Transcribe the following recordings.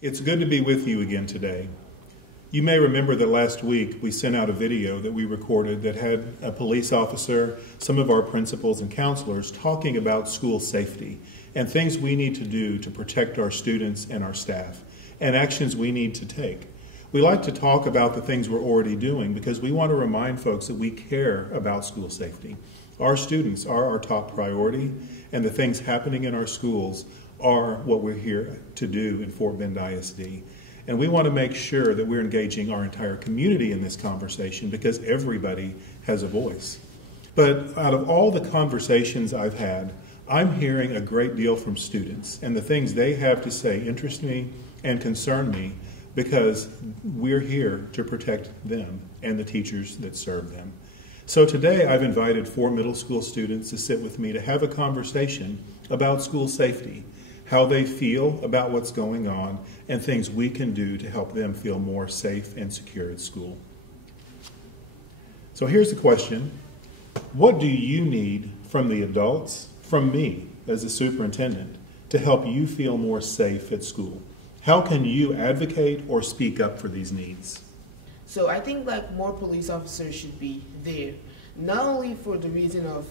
It's good to be with you again today. You may remember that last week we sent out a video that we recorded that had a police officer, some of our principals and counselors talking about school safety and things we need to do to protect our students and our staff and actions we need to take. We like to talk about the things we're already doing because we want to remind folks that we care about school safety. Our students are our top priority, and the things happening in our schools are what we're here to do in Fort Bend ISD. And we want to make sure that we're engaging our entire community in this conversation because everybody has a voice. But out of all the conversations I've had, I'm hearing a great deal from students, and the things they have to say interest me and concern me because we're here to protect them and the teachers that serve them. So today I've invited 4 middle school students to sit with me to have a conversation about school safety, how they feel about what's going on, and things we can do to help them feel more safe and secure at school. So here's the question. What do you need from the adults, from me as a superintendent, to help you feel more safe at school? How can you advocate or speak up for these needs? So I think more police officers should be there, not only for the reason of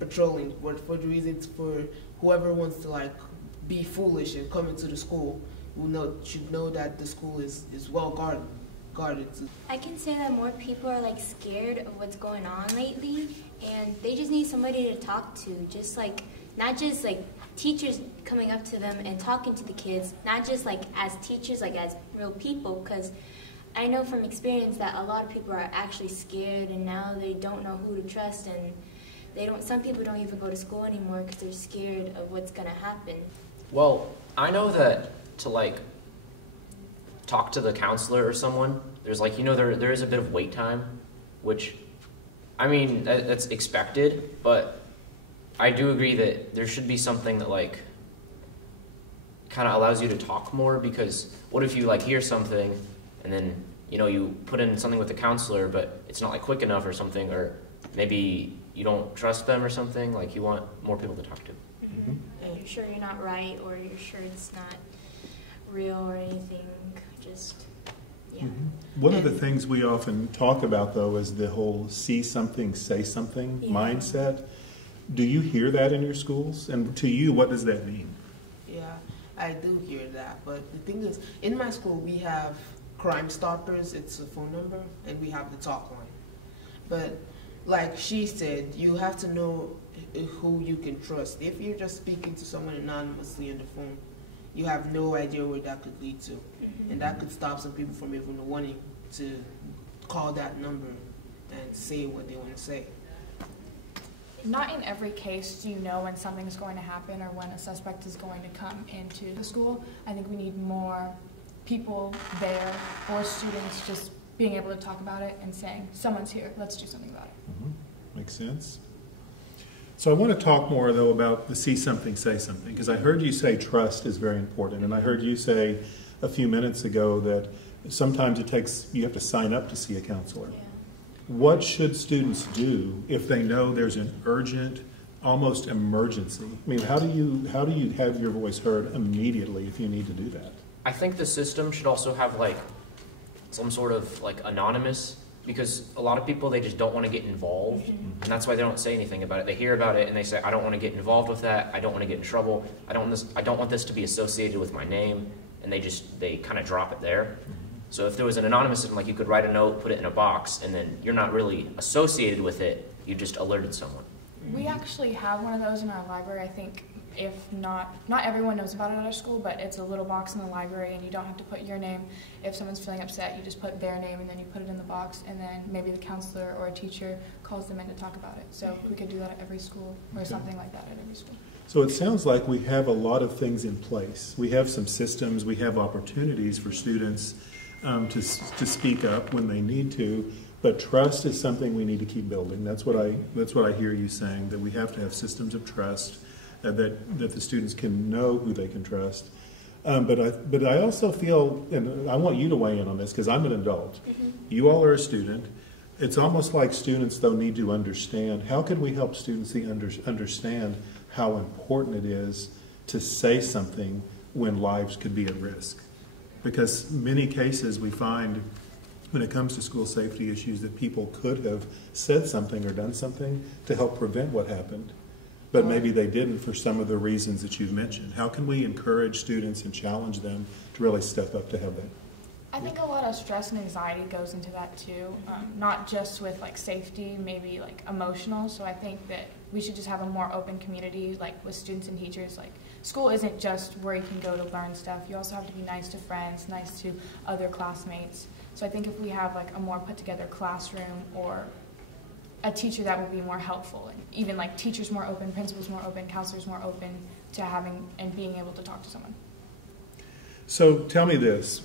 patrolling, but for the reasons for whoever wants to be foolish and come into the school should know that the school is well guarded. I can say that more people are scared of what's going on lately, and they just need somebody to talk to, just not just teachers coming up to them and talking to the kids, not just as teachers, as real people, because I know from experience that a lot of people are actually scared, and now they don't know who to trust, and some people don't even go to school anymore because they're scared of what's going to happen. Well, I know that to talk to the counselor or someone, there's there is a bit of wait time, which, I mean, that's expected, but I do agree that there should be something that kind of allows you to talk more, because what if you hear something and then you put in something with the counselor but it's not quick enough or something, or maybe you don't trust them or something, you want more people to talk to. Mm-hmm. And you're sure you're not right, or you're sure it's not real or anything, just, yeah. Mm-hmm. One of the things we often talk about, though, is the whole see something, say something mindset. Do you hear that in your schools? And to you, what does that mean? Yeah, I do hear that. But the thing is, in my school, we have Crime Stoppers. It's a phone number, and we have the talk line. But like she said, you have to know who you can trust. If you're just speaking to someone anonymously on the phone, you have no idea where that could lead to. Mm-hmm. And that could stop some people from even wanting to call that number and say what they want to say. Not in every case do you know when something is going to happen or when a suspect is going to come into the school. I think we need more people there, or students just being able to talk about it and saying, someone's here, let's do something about it. Mm-hmm. Makes sense. So I want to talk more, though, about the see something, say something, because I heard you say trust is very important, and I heard you say a few minutes ago that sometimes you have to sign up to see a counselor. Yeah. What should students do if they know there's an urgent, almost emergency? I mean, how do you have your voice heard immediately if you need to do that? I think the system should also have some sort of anonymous, because a lot of people, they just don't want to get involved, and that's why they don't say anything about it. They hear about it and they say, I don't want to get involved with that, I don't want to get in trouble, I don't want this to be associated with my name, and they kind of drop it there. So if there was an anonymous system, you could write a note, put it in a box, and then you're not really associated with it, you just alerted someone. We actually have one of those in our library. I think if not everyone knows about it at our school, but it's a little box in the library, and you don't have to put your name. If someone's feeling upset, you just put their name and then you put it in the box, and then maybe the counselor or a teacher calls them in to talk about it. So we could do that at every school, or something like that at every school. So it sounds like we have a lot of things in place. We have some systems, we have opportunities for students to speak up when they need to, but trust is something we need to keep building. That's what I hear you saying, that we have to have systems of trust, that the students can know who they can trust. But I also feel, and I want you to weigh in on this because I'm an adult. Mm-hmm. You all are a student. It's almost like students, though, need to understand. How can we help students understand how important it is to say something when lives could be at risk? Because many cases we find when it comes to school safety issues that people could have said something or done something to help prevent what happened, but maybe they didn't for some of the reasons that you've mentioned. How can we encourage students and challenge them to really step up to have that? I think a lot of stress and anxiety goes into that too, not just with like safety, maybe like emotional. So I think that we should just have a more open community, like with students and teachers. Like school isn't just where you can go to learn stuff. You also have to be nice to friends, nice to other classmates. So I think if we have like a more put together classroom or a teacher, that would be more helpful. And even like teachers more open, principals more open, counselors more open to having and being able to talk to someone. So tell me this.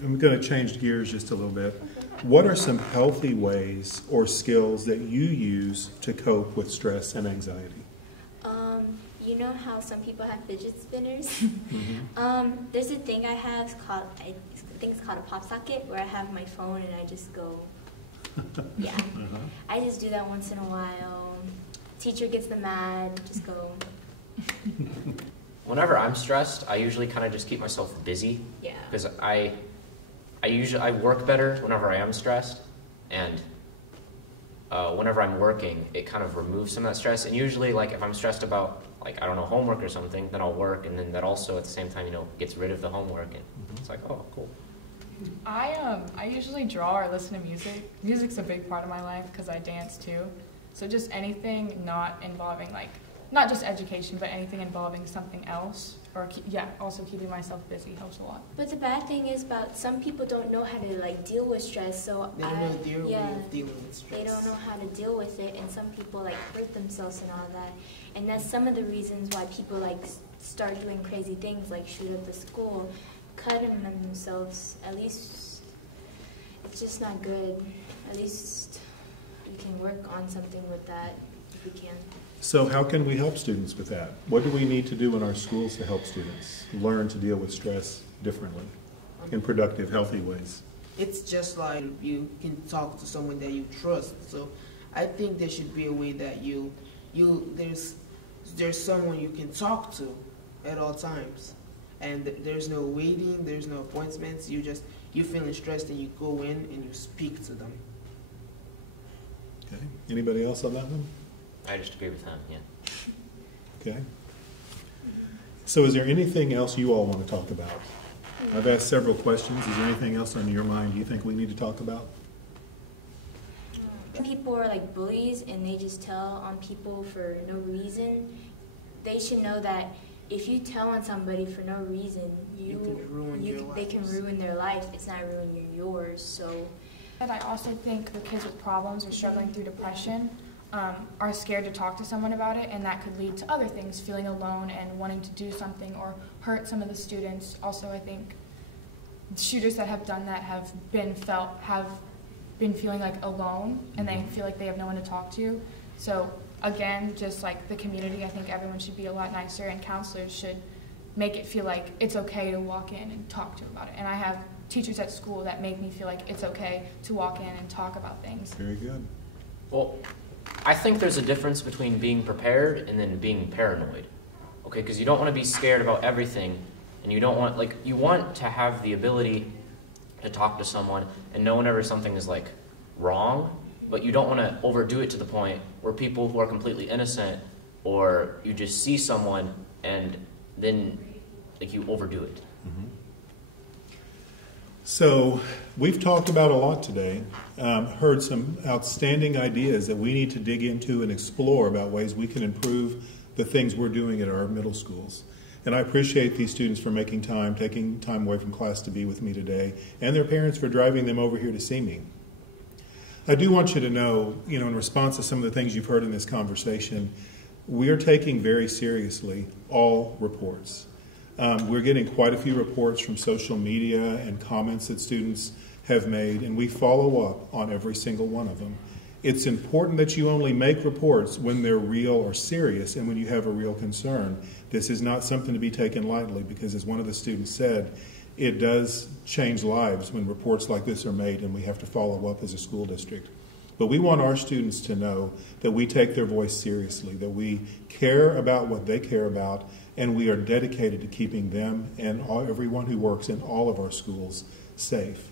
I'm going to change gears just a little bit. What are some healthy ways or skills that you use to cope with stress and anxiety? You know how some people have fidget spinners? There's a thing I have called, I think it's called a pop socket, where I have my phone and I just go, yeah. I just do that once in a while. Teacher gets them mad, just go. Whenever I'm stressed, I usually kind of just keep myself busy. Yeah. Because I work better whenever I am stressed, and whenever I'm working, it kind of removes some of that stress. And usually, like if I'm stressed about, like, I don't know, homework or something, then I'll work, and then that also at the same time, you know, gets rid of the homework, and it's like, oh, cool. I usually draw or listen to music. Music's a big part of my life because I dance too. So just anything not involving like, not just education, but anything involving something else, or also keeping myself busy helps a lot. But the bad thing is about some people don't know how to like deal with stress, so They don't know their way of dealing with stress. They don't know how to deal with it, and some people like hurt themselves and all that. And that's some of the reasons why people like start doing crazy things, like shoot up the school, cutting themselves. At least it's just not good. At least we can work on something with that if we can. So how can we help students with that? What do we need to do in our schools to help students learn to deal with stress differently in productive, healthy ways? It's just like you can talk to someone that you trust. So I think there should be a way that there's someone you can talk to at all times. And there's no waiting, there's no appointments. You're feeling stressed and you go in and you speak to them. Okay. Anybody else on that one? I just agree with him, yeah. Okay. So is there anything else you all want to talk about? I've asked several questions. Is there anything else on your mind you think we need to talk about? People are like bullies and they just tell on people for no reason. They should know that if you tell on somebody for no reason, they can ruin their life. It's not ruining yours. So. And I also think the kids with problems or struggling through depression are scared to talk to someone about it, and that could lead to other things, feeling alone and wanting to do something or hurt some of the students. Also, I think shooters that have done that have been feeling like alone, and they feel like they have no one to talk to. So again, just like the community, I think everyone should be a lot nicer, and counselors should make it feel like it's okay to walk in and talk to them about it. And I have teachers at school that make me feel like it's okay to walk in and talk about things. Very good. Well, I think there's a difference between being prepared and then being paranoid. Okay, because you don't want to be scared about everything, and you don't want, like, you want to have the ability to talk to someone and know whenever something is like wrong, but you don't want to overdo it to the point where people who are completely innocent, or you just see someone and then like you overdo it. So we've talked about a lot today, heard some outstanding ideas that we need to dig into and explore about ways we can improve the things we're doing at our middle schools. And I appreciate these students for making time, taking time away from class to be with me today, and their parents for driving them over here to see me. I do want you to know, in response to some of the things you've heard in this conversation, we are taking very seriously all reports. We're getting quite a few reports from social media and comments that students have made, and we follow up on every single one of them. It's important that you only make reports when they're real or serious and when you have a real concern. This is not something to be taken lightly because, as one of the students said, it does change lives when reports like this are made, and we have to follow up as a school district. But we want our students to know that we take their voice seriously, that we care about what they care about, and we are dedicated to keeping them and everyone who works in all of our schools safe.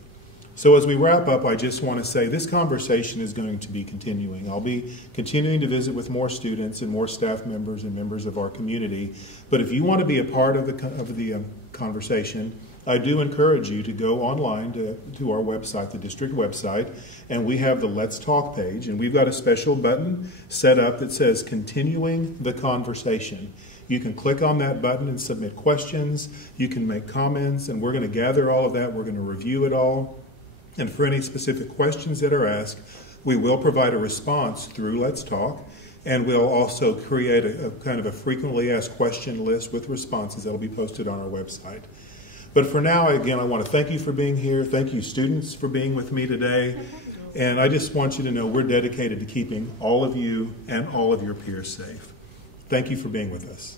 So as we wrap up, I just want to say this conversation is going to be continuing. I'll be continuing to visit with more students and more staff members and members of our community. But if you want to be a part of the conversation, I do encourage you to go online to our website, the district website, and we have the Let's Talk page, and we've got a special button set up that says Continuing the Conversation. You can click on that button and submit questions. You can make comments, and we're going to gather all of that. We're going to review it all. And for any specific questions that are asked, we will provide a response through Let's Talk, and we'll also create a kind of a frequently asked question list with responses that will be posted on our website. But for now, again, I want to thank you for being here. Thank you, students, for being with me today. And I just want you to know we're dedicated to keeping all of you and all of your peers safe. Thank you for being with us.